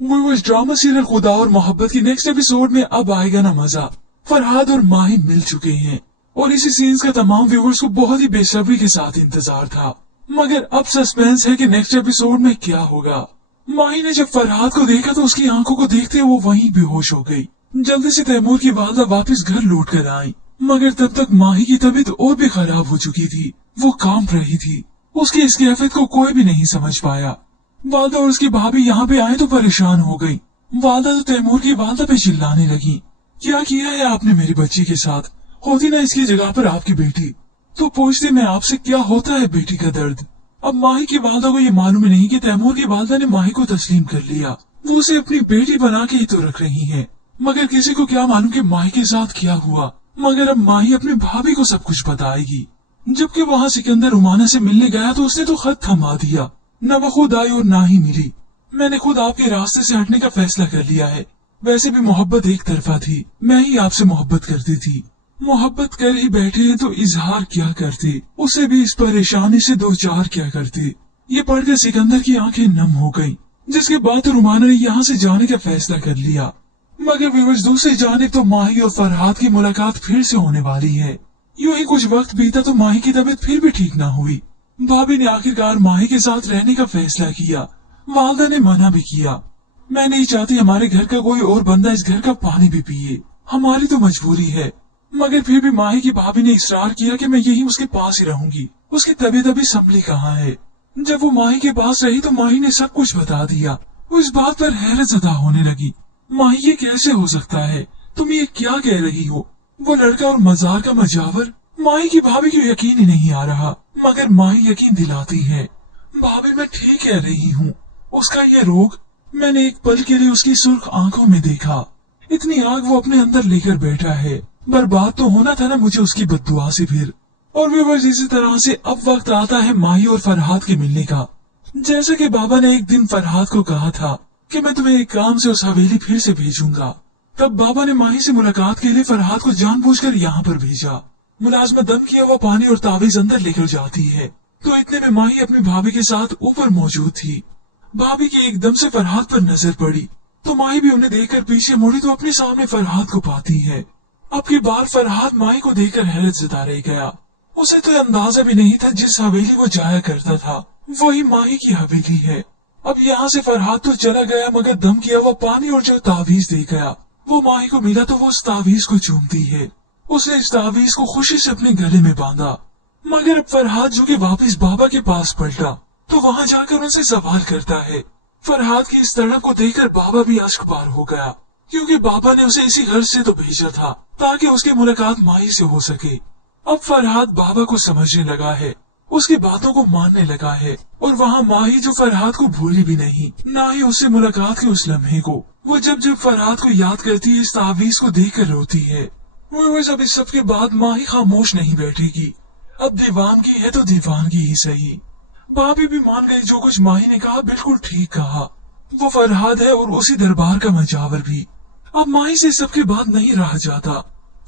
वो इस drama serial खुदा और मोहब्बत की नेक्स्ट एपिसोड में अब आएगा ना मजा। फरहाद और माही मिल चुके हैं और इसी सीन्स का तमाम व्यूअर्स को बहुत ही बेसब्री के साथ इंतजार था। मगर अब सस्पेंस है कि नेक्स्ट एपिसोड में क्या होगा। माही ने जब फरहाद को देखा तो उसकी आंखों को देखते वो वहीं बेहोश हो गई। जल्दी से तैमूर की वालदा वापस घर लौट कर आई, मगर तब तक माही की तबीयत और भी खराब हो चुकी थी। वो कांप रही थी। उसकी इस कैफियत को कोई भी नहीं समझ पाया। वालदा और उसकी भाभी यहाँ पे आए तो परेशान हो गई। वालदा तो तैमूर की वालदा पे चिल्लाने लगी, क्या किया है आपने मेरी बच्ची के साथ? होती ना इसकी जगह पर आपकी बेटी, तो पूछती मैं आपसे क्या होता है बेटी का दर्द। अब माही की वालदा को ये मालूम नहीं कि तैमूर की वालदा ने माही को तस्लीम कर लिया। वो उसे अपनी बेटी बना के ही तो रख रही है। मगर किसी को क्या मालूम कि माही के साथ क्या हुआ। मगर अब माही अपनी भाभी को सब कुछ बताएगी। जबकि वहाँ सिकंदर रुमाना से मिलने गया तो उसने तो खत थमा दिया। न वो खुद आई और ना ही मिली। मैंने खुद आपके रास्ते से हटने का फैसला कर लिया है। वैसे भी मोहब्बत एक तरफा थी, मैं ही आपसे मोहब्बत करती थी। मोहब्बत कर ही बैठे हैं तो इजहार क्या करते, उसे भी इस परेशानी से दो चार क्या करते। ये पढ़कर सिकंदर की आंखें नम हो गईं, जिसके बाद रुमाना ने यहाँ से जाने का फैसला कर लिया। मगर व्यूअर्स दूसरी जानिब तो माही और फरहाद की मुलाकात फिर से होने वाली है। यूं ही कुछ वक्त बीता तो माही की तबीयत फिर भी ठीक ना हुई। भाभी ने आखिरकार माही के साथ रहने का फैसला किया। वालदा ने मना भी किया। मैं नहीं चाहती हमारे घर का कोई और बंदा इस घर का पानी भी पिए, हमारी तो मजबूरी है। मगर फिर भी माही की भाभी ने इसरार किया कि मैं यही उसके पास ही रहूंगी। उसकी तबीयत अभी संभली कहाँ है। जब वो माही के पास रही तो माही ने सब कुछ बता दिया। वो इस बात पर हैरत ज़दा होने लगी। माही ये कैसे हो सकता है? तुम ये क्या कह रही हो? वो लड़का और मजार का मजावर? माही की भाभी को यकीन ही नहीं आ रहा, मगर माही यकीन दिलाती है। भाभी मैं ठीक कह रही हूँ। उसका ये रोग, मैंने एक पल के लिए उसकी सुर्ख आंखों में देखा। इतनी आग वो अपने अंदर लेकर बैठा है। बर्बाद तो होना था ना मुझे उसकी बद्दुआ से फिर। और व्यूअर्स इसी तरह से अब वक्त आता है माही और फरहाद के मिलने का। जैसा कि बाबा ने एक दिन फरहाद को कहा था कि मैं तुम्हें एक काम से उस हवेली फिर से भेजूंगा, तब बाबा ने माही से मुलाकात के लिए फरहाद को जानबूझकर यहाँ पर भेजा। मुलाजमा दम किया हुआ पानी और तावीज अंदर लेकर जाती है तो इतने में माही अपनी भाभी के साथ ऊपर मौजूद थी। भाभी की एकदम से फरहाद पर नजर पड़ी तो माही भी उन्हें देखकर पीछे मुड़ी तो अपने सामने फरहाद को पाती है। अब की बार फरहाद माही को देखकर हैरत जता रह गया। उसे तो अंदाजा भी नहीं था जिस हवेली वो जाया करता था वही माही की हवेली है। अब यहाँ से फरहाद तो चला गया, मगर दम किया हुआ पानी और जो तावीज दे गया वो माही को मिला तो वो उस तावीज को चूमती है। उसने इस तावीज को खुशी से अपने गले में बांधा। मगर अब फरहाद जो कि वापस बाबा के पास पलटा तो वहाँ जाकर उनसे सवाल करता है। फरहाद की इस तड़प को देखकर बाबा भी अश्क पार हो गया, क्योंकि बाबा ने उसे इसी घर से तो भेजा था ताकि उसकी मुलाकात माही से हो सके। अब फरहाद बाबा को समझने लगा है, उसकी बातों को मानने लगा है। और वहाँ माही जो फरहाद को भूली भी नहीं, ना ही उससे मुलाकात के उस लम्हे को। वो जब जब फरहाद को याद करती है इस तावीज को देखकर रोती है। अब इस सब के बाद माही खामोश नहीं बैठेगी। अब दीवानगी है तो दीवानगी ही सही। भाभी भी मान गई, जो कुछ माही ने कहा बिल्कुल ठीक कहा। वो फरहाद है और उसी दरबार का मजावर भी। अब माही से सबके बाद नहीं रहा जाता।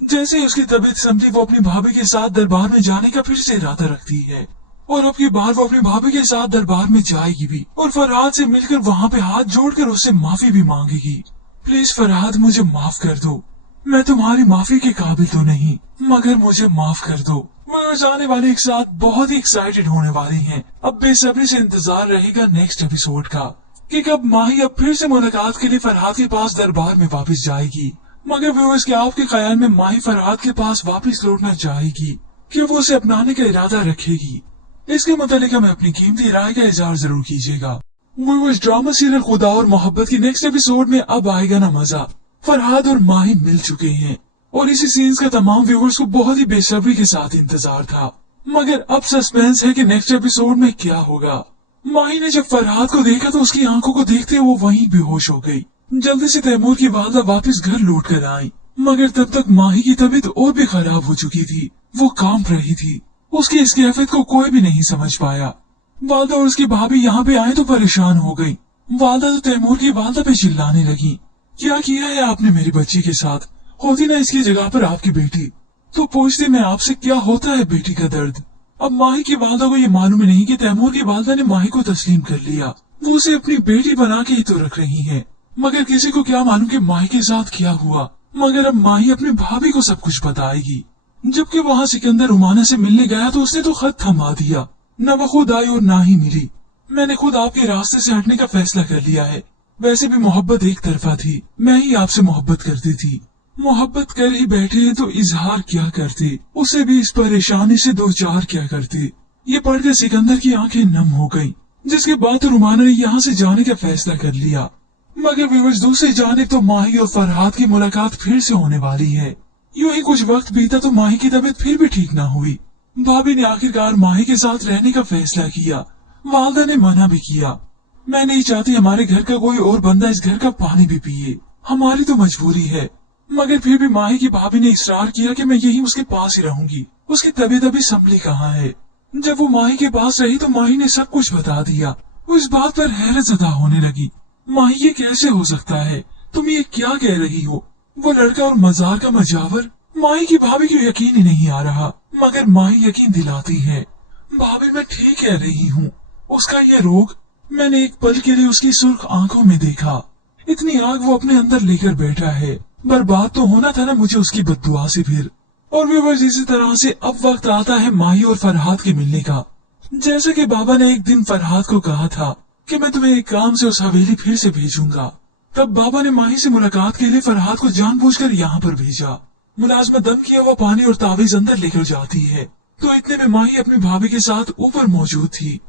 जैसे ही उसकी तबीयत संभली वो अपनी भाभी के साथ दरबार में जाने का फिर से इरादा रखती है। और अब की बार वो अपनी भाभी के साथ दरबार में जाएगी भी और फरहाद से मिलकर वहाँ पे हाथ जोड़कर उससे माफी भी मांगेगी। प्लीज फरहाद मुझे माफ कर दो, मैं तुम्हारी माफी के काबिल तो नहीं, मगर मुझे माफ कर दो। व्यूअर्स आने वाले एक साथ बहुत ही एक्साइटेड होने वाले हैं। अब बेसब्री से इंतजार रहेगा नेक्स्ट एपिसोड का कि कब माही अब फिर से मुलाकात के लिए फरहाद के पास दरबार में वापस जाएगी। मगर व्यूअर्स क्या आपके ख्याल में माही फरहाद के पास वापस लौटना चाहेगी कि वो उसे अपनाने का इरादा रखेगी? इसके मुतालिक हमें अपनी कीमती राय का इजहार जरूर कीजिएगा। व्यूअर्स ड्रामा सीरियल खुदा और मोहब्बत की नेक्स्ट एपिसोड में अब आएगा ना मजा। फरहाद और माही मिल चुके हैं और इसी सीन्स का तमाम व्यूअर्स को बहुत ही बेसब्री के साथ इंतजार था। मगर अब सस्पेंस है कि नेक्स्ट एपिसोड में क्या होगा। माही ने जब फरहाद को देखा तो उसकी आंखों को देखते वो वहीं बेहोश हो गई। जल्दी से तैमूर की वालदा वापस घर लौट कर आई, मगर तब तक माही की तबीयत और भी खराब हो चुकी थी। वो कांप रही थी। उसकी इस कैफियत को कोई भी नहीं समझ पाया। वालदा और उसकी भाभी यहाँ पे आए तो परेशान हो गई। वालदा तो तैमूर की वालदा पे चिल्लाने लगी, क्या किया है आपने मेरी बच्ची के साथ? होती ना इसकी जगह पर आपकी बेटी, तो पूछती मैं आपसे क्या होता है बेटी का दर्द। अब माही की वालदा को ये मालूम नहीं कि तैमूर की वालदा ने माही को तस्लीम कर लिया। वो उसे अपनी बेटी बना के ही तो रख रही है। मगर किसी को क्या मालूम कि माही के साथ क्या हुआ। मगर अब माही अपनी भाभी को सब कुछ बताएगी। जबकि वहाँ सिकंदर रुमाना से मिलने गया तो उसने तो खत थमा दिया। न वो खुद आई और ना ही मिली। मैंने खुद आपके रास्ते से हटने का फैसला कर लिया है। वैसे भी मोहब्बत एक तरफा थी, मैं ही आपसे मोहब्बत करती थी। मोहब्बत कर ही बैठे हैं तो इजहार क्या करते, उसे भी इस परेशानी से दो चार क्या करते। ये पढ़कर सिकंदर की आंखें नम हो गईं, जिसके बाद रुमाना ने यहाँ से जाने का फैसला कर लिया। मगर व्यूअर्स, दूसरी जानिब तो माही और फरहाद की मुलाकात फिर से होने वाली है। यूं ही कुछ वक्त बीता तो माही की तबीयत फिर भी ठीक ना हुई। भाभी ने आखिरकार माही के साथ रहने का फैसला किया। वालदा ने मना भी किया। मैं नहीं चाहती हमारे घर का कोई और बंदा इस घर का पानी भी पिए, हमारी तो मजबूरी है। मगर फिर भी माही की भाभी ने इसरार किया कि मैं यही उसके पास ही रहूंगी। उसकी तबीयत अभी संभली कहाँ है। जब वो माही के पास रही तो माही ने सब कुछ बता दिया। वो इस बात पर हैरत ज़दा होने लगी। माही, ये कैसे हो सकता है? तुम ये क्या कह रही हो? वो लड़का और मजार का मजावर? माही की भाभी को यकीन ही नहीं आ रहा। मगर माही यकीन दिलाती है, भाभी मैं ठीक कह रही हूँ। उसका ये रोग, मैंने एक पल के लिए उसकी सुर्ख आंखों में देखा। इतनी आग वो अपने अंदर लेकर बैठा है। बर्बाद तो होना था ना मुझे उसकी बद्दुआ से फिर। और व्यूअर्स, इसी तरह से अब वक्त आता है माही और फरहाद के मिलने का। जैसा कि बाबा ने एक दिन फरहाद को कहा था कि मैं तुम्हें एक काम से उस हवेली फिर से भेजूंगा, तब बाबा ने माही से मुलाकात के लिए फरहाद को जानबूझकर यहाँ पर भेजा। मुलाजमत दम किया हुआ पानी और तावीज अंदर लेकर जाती है तो इतने में माही अपनी भाभी के साथ ऊपर मौजूद थी।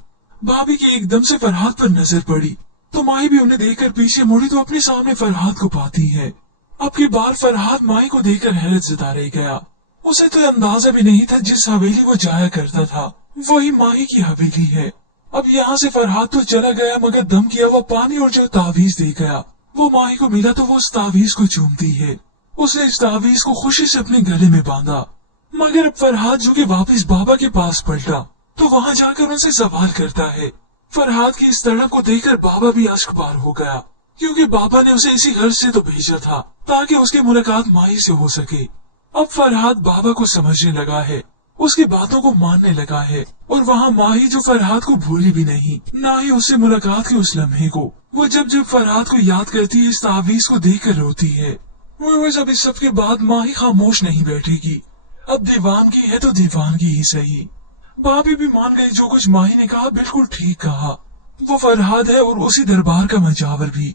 भाभी की एकदम से फरहाद पर नजर पड़ी तो माही भी उन्हें देखकर पीछे मुड़ी तो अपने सामने फरहाद को पाती है। अब की बार फरहाद माही को देखकर हैरत जता रह गया। उसे तो अंदाजा भी नहीं था जिस हवेली वो जाया करता था वही माही की हवेली है। अब यहाँ से फरहाद तो चला गया, मगर दम किया हुआ पानी और जो तावीज दे गया वो माही को मिला तो वो उस तावीज को चूमती है। उसने इस तावीज को खुशी से अपने गले में बांधा। मगर अब फरहाद जो कि वापस बाबा के पास पलटा तो वहाँ जाकर उनसे सवाल करता है। फरहाद की इस तड़प को देखकर बाबा भी अश्क पार हो गया, क्योंकि बाबा ने उसे इसी घर से तो भेजा था ताकि उसकी मुलाकात माही से हो सके। अब फरहाद बाबा को समझने लगा है, उसकी बातों को मानने लगा है। और वहाँ माही जो फरहाद को भूली भी नहीं, ना ही उससे मुलाकात के उस लम्हे को। वो जब जब फरहाद को याद करती है इस तावीज को देख कर रोती है। अब इस सब के बाद माही खामोश नहीं बैठेगी। अब दीवानगी है तो दीवानगी ही सही। भाभी भी मान गई, जो कुछ माही ने कहा बिल्कुल ठीक कहा। वो फरहाद है और उसी दरबार का मजावर भी।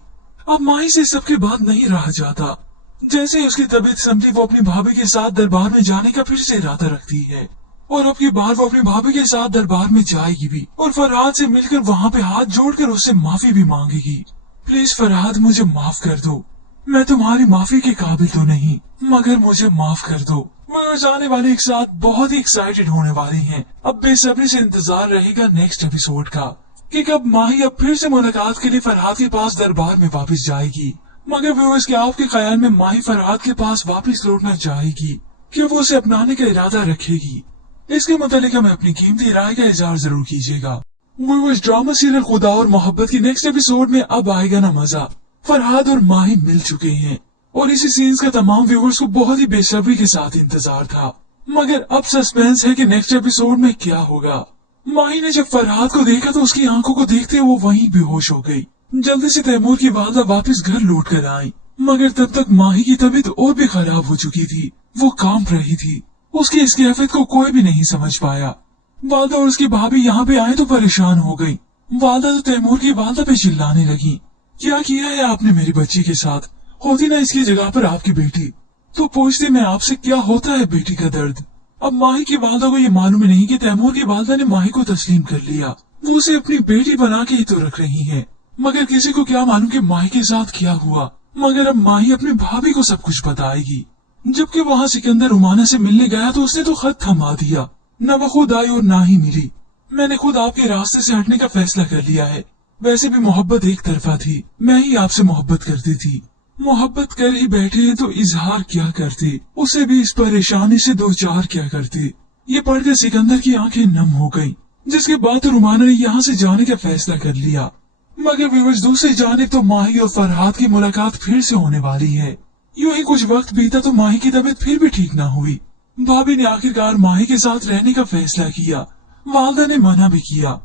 अब माही से सबके बाद नहीं रहा जाता। जैसे ही उसकी तबीयत संभली वो अपनी भाभी के साथ दरबार में जाने का फिर से इरादा रखती है। और अब की बार वो अपनी भाभी के साथ दरबार में जाएगी भी और फरहाद से मिलकर वहाँ पे हाथ जोड़कर उससे माफी भी मांगेगी। प्लीज फरहाद, मुझे माफ कर दो। मैं तुम्हारी माफी के काबिल तो नहीं, मगर मुझे माफ कर दो। वो जाने वाले एक साथ बहुत ही एक्साइटेड होने वाली हैं। अब बेसब्री से इंतजार रहेगा नेक्स्ट एपिसोड का कि कब माही अब फिर से मुलाकात के लिए फरहाद के पास दरबार में वापस जाएगी। मगर व्यूअर्स, क्या आपके ख्याल में माही फरहाद के पास वापस लौटना चाहेगी कि वो उसे अपनाने का इरादा रखेगी? इसके मुतालिक हमें अपनी कीमती राय का इजहार जरूर कीजिएगा। व्यूअर्स, ड्रामा सीरियल खुदा और मोहब्बत की नेक्स्ट एपिसोड में अब आएगा ना मजा। फरहाद और माही मिल चुके हैं और इसी सीन्स का तमाम व्यूअर्स को बहुत ही बेसब्री के साथ इंतजार था। मगर अब सस्पेंस है कि नेक्स्ट एपिसोड में क्या होगा। माही ने जब फरहाद को देखा तो उसकी आंखों को देखते वो वहीं बेहोश हो गई। जल्दी से तैमूर की वालदा वापस घर लौट कर आई, मगर तब तक माही की तबीयत और भी खराब हो चुकी थी। वो कांप रही थी। उसकी इस कैफियत को कोई भी नहीं समझ पाया। वालदा और उसकी भाभी यहाँ पे आए तो परेशान हो गई। वालदा तो तैमूर की वालदा पे चिल्लाने लगी, क्या किया है आपने मेरी बच्ची के साथ? होती ना इसकी जगह पर आपकी बेटी तो पूछती मैं आपसे क्या होता है बेटी का दर्द। अब माही की वालदा को ये मालूम नहीं कि तैमूर की वालदा ने माही को तस्लीम कर लिया। वो उसे अपनी बेटी बना के ही तो रख रही है। मगर किसी को क्या मालूम कि माही के साथ क्या हुआ। मगर अब माही अपनी भाभी को सब कुछ बताएगी। जबकि वहाँ सिकंदर रुमाना से मिलने गया तो उसने तो खत थमा दिया। न वो खुद आई और ना ही मिली। मैंने खुद आपके रास्ते से हटने का फैसला कर लिया है। वैसे भी मोहब्बत एक तरफा थी, मैं ही आपसे मोहब्बत करती थी। मोहब्बत कर ही बैठे हैं तो इजहार क्या करते, उसे भी इस परेशानी से दो चार क्या करते। ये पढ़कर सिकंदर की आंखें नम हो गईं, जिसके बाद रुमाना ने यहाँ से जाने का फैसला कर लिया। मगर व्यूअर्स, दूसरी जानिब तो माही और फरहाद की मुलाकात फिर से होने वाली है। यूं ही कुछ वक्त बीता तो माही की तबीयत फिर भी ठीक ना हुई। भाभी ने आखिरकार माही के साथ रहने का फैसला किया। वालदा ने मना भी किया।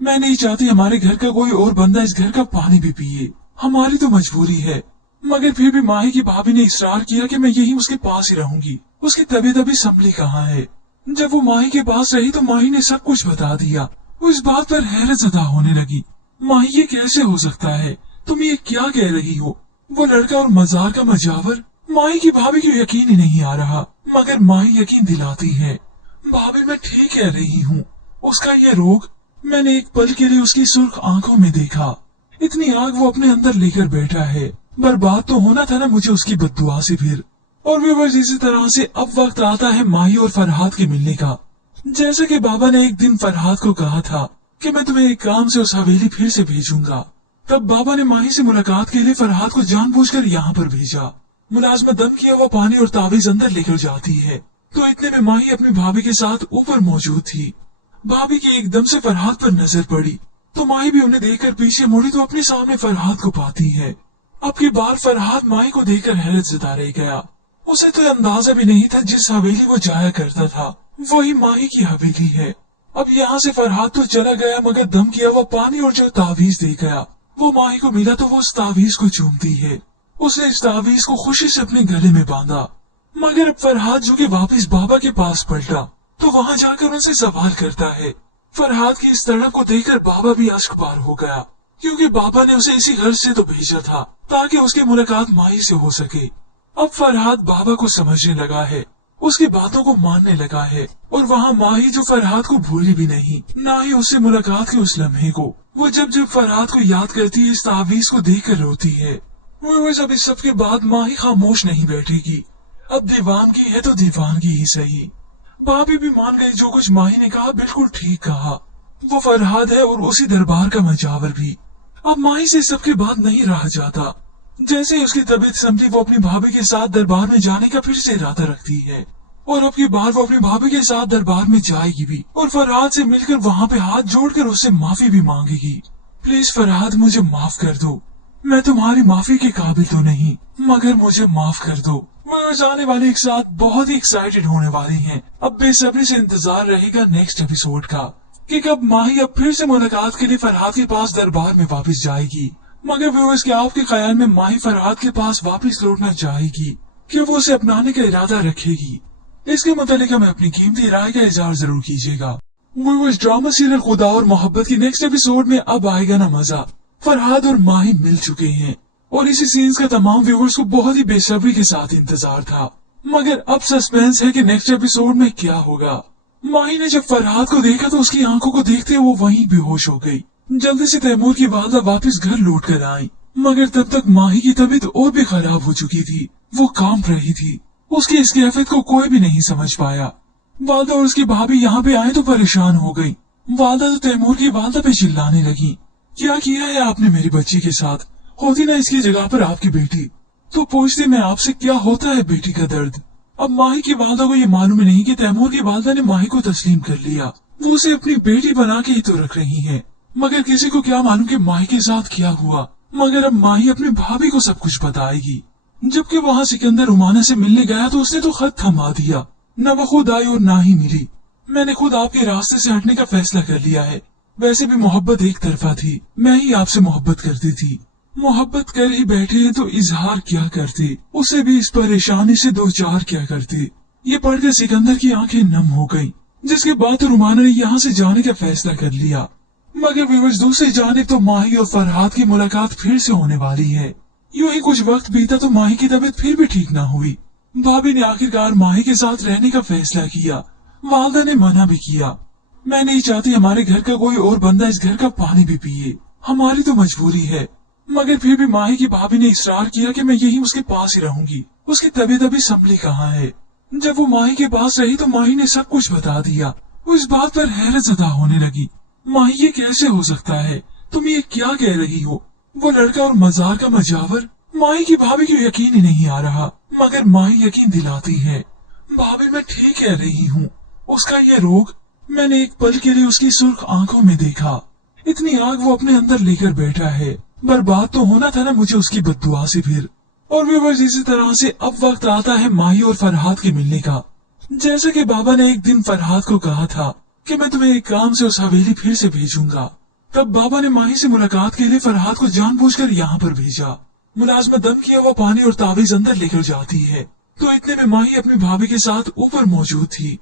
मैं नहीं चाहती हमारे घर का कोई और बंदा इस घर का पानी भी पिए, हमारी तो मजबूरी है। मगर फिर भी माही की भाभी ने इसरार किया कि मैं यही उसके पास ही रहूंगी। उसकी तबीयत अभी संभली कहाँ है। जब वो माही के पास रही तो माही ने सब कुछ बता दिया। वो इस बात पर हैरत ज़दा होने लगी। माही, ये कैसे हो सकता है? तुम ये क्या कह रही हो? वो लड़का और मजार का मजावर? माही की भाभी को यकीन ही नहीं आ रहा, मगर माही यकीन दिलाती है। भाभी, मैं ठीक कह रही हूँ। उसका ये रोग, मैंने एक पल के लिए उसकी सुर्ख आंखों में देखा। इतनी आग वो अपने अंदर लेकर बैठा है। बर्बाद तो होना था ना मुझे उसकी बद्दुआ से फिर। और भी बस इसी तरह से अब वक्त आता है माही और फरहाद के मिलने का। जैसा कि बाबा ने एक दिन फरहाद को कहा था कि मैं तुम्हें एक काम से उस हवेली फिर से भेजूंगा, तब बाबा ने माही से मुलाकात के लिए फरहाद को जानबूझकर यहाँ पर भेजा। मुलाजमत दम किया हुआ पानी और तावीज अंदर लेकर जाती है, तो इतने में माही अपनी भाभी के साथ ऊपर मौजूद थी। भाभी की एकदम से फरहाद पर नजर पड़ी तो माही भी उन्हें देखकर पीछे मुड़ी तो अपने सामने फरहाद को पाती है। अब की बार फरहाद माही को देखकर हैरत जता रह गया। उसे तो अंदाजा भी नहीं था जिस हवेली वो जाया करता था वही माही की हवेली है। अब यहाँ से फरहाद तो चला गया, मगर दम किया हुआ पानी और जो तावीज दे गया वो माही को मिला तो वो उस तावीज को चूमती है। उसने इस तावीज को खुशी से अपने गले में बांधा। मगर अब फरहाद जो कि वापस बाबा के पास पलटा तो वहाँ जाकर उनसे सवाल करता है। फरहाद की इस तड़प को देखकर बाबा भी अश्क पार हो गया, क्योंकि बाबा ने उसे इसी घर से तो भेजा था ताकि उसकी मुलाकात माही से हो सके। अब फरहाद बाबा को समझने लगा है, उसकी बातों को मानने लगा है। और वहाँ माही जो फरहाद को भूली भी नहीं, ना ही उससे मुलाकात के उस लम्हे को। वो जब जब फरहाद को याद करती है इस तावीज को देखकर रोती है। वो सब इस सब के बाद माही खामोश नहीं बैठेगी। अब दीवानगी है तो दीवानगी ही सही। भाभी भी मान गई, जो कुछ माही ने कहा बिल्कुल ठीक कहा। वो फरहाद है और उसी दरबार का मजावर भी। अब माही से सबके बाद नहीं रहा जाता। जैसे ही उसकी तबीयत संभली वो अपनी भाभी के साथ दरबार में जाने का फिर से इरादा रखती है। और अब की बार वो अपनी भाभी के साथ दरबार में जाएगी भी और फरहाद से मिलकर वहाँ पे हाथ जोड़कर उससे माफी भी मांगेगी। प्लीज फरहाद, मुझे माफ कर दो। मैं तुम्हारी माफी के काबिल तो नहीं, मगर मुझे माफ कर दो। व्यूअर्स, आने वाले एक साथ बहुत ही एक्साइटेड होने वाले हैं। अब बेसब्री से इंतजार रहेगा नेक्स्ट एपिसोड का कि कब माही अब फिर से मुलाकात के लिए फरहाद के पास दरबार में वापस जाएगी। मगर व्यूअर्स, क्या आपके ख्याल में माही फरहाद के पास वापस लौटना चाहेगी कि वो उसे अपनाने का इरादा रखेगी? इसके मुतालिक हमें अपनी कीमती राय का इजहार जरूर कीजिएगा। व्यूअर्स, ड्रामा सीरियल खुदा और मोहब्बत की नेक्स्ट एपिसोड में अब आएगा ना मजा। फरहाद और माही मिल चुके हैं और इसी सीन्स का तमाम व्यूअर्स को बहुत ही बेसब्री के साथ इंतजार था। मगर अब सस्पेंस है कि नेक्स्ट एपिसोड में क्या होगा। माही ने जब फरहाद को देखा तो उसकी आंखों को देखते वो वहीं बेहोश हो गई। जल्दी से तैमूर की वालदा वापस घर लौट कर आई, मगर तब तक माही की तबीयत और भी खराब हो चुकी थी। वो कांप रही थी। उसकी इस कैफियत को कोई भी नहीं समझ पाया। वालदा और उसकी भाभी यहाँ पे आए तो परेशान हो गई। वालदा तो तैमूर की वालदा पे चिल्लाने लगी, क्या किया है आपने मेरी बच्ची के साथ? होती ना इसकी जगह पर आपकी बेटी, तो पूछती मैं आपसे क्या होता है बेटी का दर्द। अब माही की वालदा को ये मालूम ही नहीं कि तैमूर की वालदा ने माही को तस्लीम कर लिया। वो उसे अपनी बेटी बना के ही तो रख रही है। मगर किसी को क्या मालूम कि माही के साथ क्या हुआ। मगर अब माही अपनी भाभी को सब कुछ बताएगी। जबकि वहाँ सिकंदर उमाना से मिलने गया तो उसने तो खत थमा दिया। न वो खुद आई और ना ही मिली। मैंने खुद आपके रास्ते से हटने का फैसला कर लिया है। वैसे भी मोहब्बत एक तरफा थी, मैं ही आपसे मोहब्बत करती थी। मोहब्बत कर ही बैठे हैं तो इजहार क्या करते, उसे भी इस परेशानी से दो चार क्या करते। ये पढ़कर सिकंदर की आंखें नम हो गईं, जिसके बाद रुमाना ने यहाँ से जाने का फैसला कर लिया। मगर व्यूअर्स, दूसरी जानिब तो माही और फरहाद की मुलाकात फिर से होने वाली है। यूं ही कुछ वक्त बीता तो माही की तबीयत फिर भी ठीक ना हुई। भाभी ने आखिरकार माही के साथ रहने का फैसला किया। वालदा ने मना भी किया। मैं नहीं चाहती हमारे घर का कोई और बंदा इस घर का पानी भी पिए। हमारी तो मजबूरी है। मगर फिर भी माही की भाभी ने इसरार किया कि मैं यही उसके पास ही रहूंगी। उसकी तबीयत अभी संभली कहाँ है। जब वो माही के पास रही तो माही ने सब कुछ बता दिया। वो इस बात पर हैरत ज़दा होने लगी। माही, ये कैसे हो सकता है? तुम ये क्या कह रही हो? वो लड़का और मजार का मजावर? माही की भाभी को यकीन ही नहीं आ रहा, मगर माही यकीन दिलाती है। भाभी, मैं ठीक कह रही हूँ। उसका ये रोग, मैंने एक पल के लिए उसकी सुर्ख आंखों में देखा। इतनी आग वो अपने अंदर लेकर बैठा है। बर्बाद तो होना था ना मुझे उसकी बद्दुआ से फिर। और भी बस इसी तरह से अब वक्त आता है माही और फरहाद के मिलने का। जैसा कि बाबा ने एक दिन फरहाद को कहा था कि मैं तुम्हें एक काम से उस हवेली फिर से भेजूंगा, तब बाबा ने माही से मुलाकात के लिए फरहाद को जानबूझकर यहाँ पर भेजा। मुलाजमा दम किया हुआ पानी और तावीज अंदर लेकर जाती है तो इतने में माही अपनी भाभी के साथ ऊपर मौजूद थी।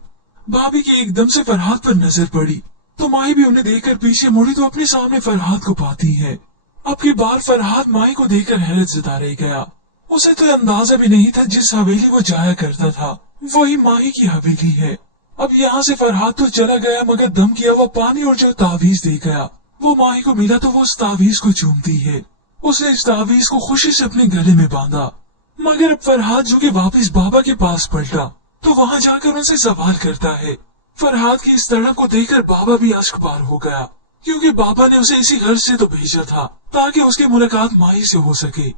भाभी की एकदम से फरहाद पर नजर पड़ी तो माही भी उन्हें देखकर पीछे मुड़ी तो अपने सामने फरहाद को पाती है। अब की बार फरहाद माही को देखकर हैरत जता रह गया। उसे तो अंदाजा भी नहीं था जिस हवेली वो जाया करता था वही माही की हवेली है। अब यहाँ से फरहाद तो चला गया मगर दम किया हुआ पानी और जो तावीज दे गया वो माही को मिला तो वो उस तावीज को चूमती है। उसने इस तावीज को खुशी से अपने गले में बांधा मगर अब फरहाद जो कि वापस बाबा के पास पलटा तो वहाँ जाकर उनसे सवाल करता है। फरहाद की इस तड़प को देखकर बाबा भी अश्क पार हो गया क्योंकि बाबा ने उसे इसी गर्ज से तो भेजा था ताकि उसकी मुलाकात माही से हो सके।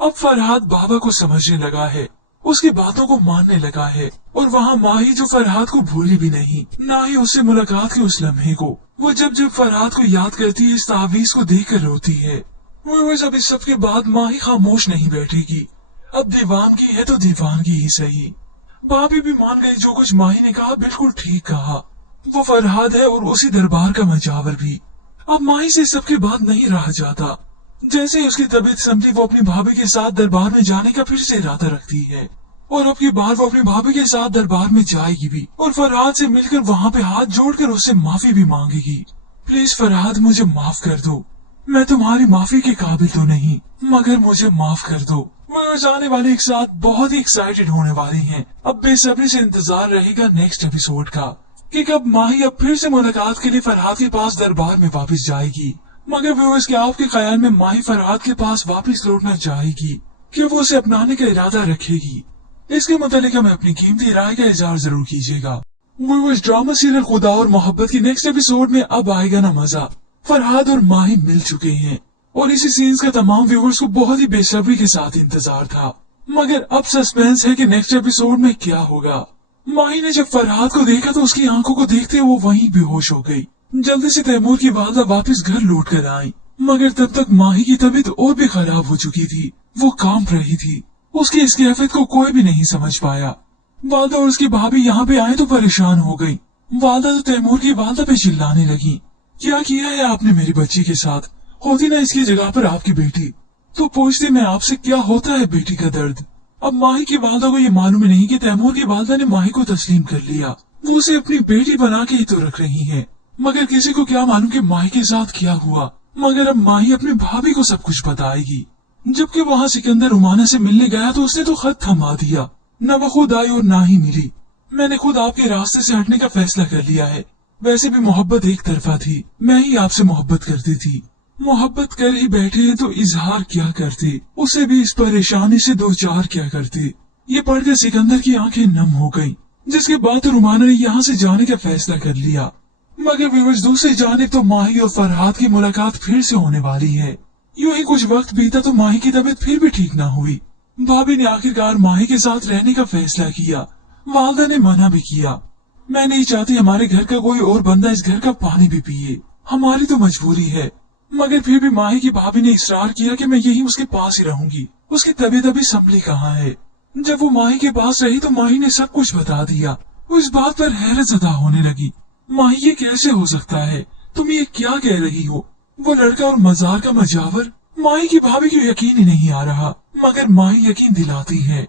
अब फरहाद बाबा को समझने लगा है, उसकी बातों को मानने लगा है और वहाँ माही जो फरहाद को भूली भी नहीं, ना ही उससे मुलाकात के उस लम्हे को। वो जब जब फरहाद को याद करती है इस तावीज को देख कर रोती है। वो सब इस सब के बाद माही खामोश नहीं बैठेगी। अब दीवानगी है तो दीवानगी ही सही। भाभी भी मान गई जो कुछ माही ने कहा बिल्कुल ठीक कहा। वो फरहाद है और उसी दरबार का मजावर भी। अब माही से सबके बाद नहीं रहा जाता। जैसे ही उसकी तबीयत संभली वो अपनी भाभी के साथ दरबार में जाने का फिर से इरादा रखती है और अब की बार वो अपनी भाभी के साथ दरबार में जाएगी भी और फरहाद से मिलकर वहाँ पे हाथ जोड़कर उससे माफी भी मांगेगी। प्लीज फरहाद मुझे माफ कर दो, मैं तुम्हारी माफी के काबिल तो नहीं मगर मुझे माफ कर दो। वो जाने वाले एक साथ बहुत ही एक्साइटेड होने वाली हैं। अब बेसब्री से इंतजार रहेगा नेक्स्ट एपिसोड का कि कब माही अब फिर से मुलाकात के लिए फरहाद के पास दरबार में वापस जाएगी। मगर व्यूअर्स क्या आपके ख्याल में माही फरहाद के पास वापस लौटना चाहेगी कि वो उसे अपनाने का इरादा रखेगी? इसके मुतालिक हमें अपनी कीमती राय का इजहार जरूर कीजिएगा। व्यूअर्स ड्रामा सीरियल खुदा और मोहब्बत की नेक्स्ट एपिसोड में अब आएगा ना मजा। फरहाद और माही मिल चुके हैं और इसी सीन्स का तमाम व्यूअर्स को बहुत ही बेसब्री के साथ इंतजार था। मगर अब सस्पेंस है कि नेक्स्ट एपिसोड में क्या होगा। माही ने जब फरहाद को देखा तो उसकी आंखों को देखते वो वहीं बेहोश हो गई। जल्दी से तैमूर की वालदा वापस घर लौट कर आई मगर तब तक माही की तबीयत और भी खराब हो चुकी थी। वो कांप रही थी, उसकी इस कैफियत को कोई भी नहीं समझ पाया। वालदा और उसकी भाभी यहाँ पे आए तो परेशान हो गई। वालदा तो तैमूर की वालदा पे चिल्लाने लगी, क्या किया है आपने मेरी बच्ची के साथ? होती ना इसकी जगह पर आपकी बेटी तो पूछती मैं आपसे क्या होता है बेटी का दर्द। अब माही की वालदा को ये मालूम नहीं कि तैमूर की वालदा ने माही को तस्लीम कर लिया। वो उसे अपनी बेटी बना के ही तो रख रही है मगर किसी को क्या मालूम कि माही के साथ क्या हुआ। मगर अब माही अपनी भाभी को सब कुछ बताएगी। जबकि वहाँ सिकंदर उमाना से मिलने गया तो उसने तो खत थमा दिया। न वो खुद आई और ना ही मिली। मैंने खुद आपके रास्ते से हटने का फैसला कर लिया है। वैसे भी मोहब्बत एक तरफा थी, मैं ही आपसे मोहब्बत करती थी। मोहब्बत कर ही बैठे हैं तो इजहार क्या करते, उसे भी इस परेशानी से दो चार क्या करते। ये पढ़कर सिकंदर की आंखें नम हो गईं, जिसके बाद रुमाना ने यहाँ से जाने का फैसला कर लिया। मगर व्यूअर्स दूसरी जानिब तो माही और फरहाद की मुलाकात फिर से होने वाली है। यूं ही कुछ वक्त बीता तो माही की तबीयत फिर भी ठीक ना हुई। भाभी ने आखिरकार माही के साथ रहने का फैसला किया। वालदा ने मना भी किया। मैं नहीं चाहती हमारे घर का कोई और बंदा इस घर का पानी भी पिए, हमारी तो मजबूरी है। मगर फिर भी माही की भाभी ने इसरार किया कि मैं यही उसके पास ही रहूंगी। उसकी तबीयत अभी संभली कहाँ है। जब वो माही के पास रही तो माही ने सब कुछ बता दिया। वो इस बात पर हैरत ज़दा होने लगी। माही ये कैसे हो सकता है, तुम ये क्या कह रही हो? वो लड़का और मजार का मजावर। माही की भाभी को यकीन ही नहीं आ रहा मगर माही यकीन दिलाती है।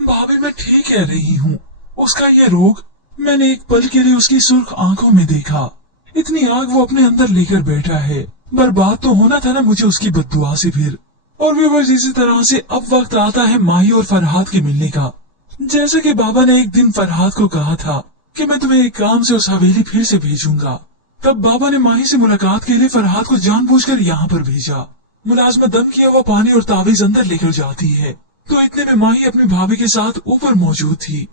भाभी मैं ठीक कह रही हूँ, उसका ये रोग मैंने एक पल के लिए उसकी सुर्ख आंखों में देखा। इतनी आग वो अपने अंदर लेकर बैठा है। बर्बाद तो होना था ना मुझे उसकी बद्दुआ से फिर। और भी बस इसी तरह से अब वक्त आता है माही और फरहाद के मिलने का। जैसा कि बाबा ने एक दिन फरहाद को कहा था कि मैं तुम्हें एक काम से उस हवेली फिर से भेजूंगा, तब बाबा ने माही से मुलाकात के लिए फरहाद को जानबूझकर यहाँ पर भेजा। मुलाजमा दम किया हुआ पानी और तावीज अंदर लेकर जाती है तो इतने में माही अपनी भाभी के साथ ऊपर मौजूद थी।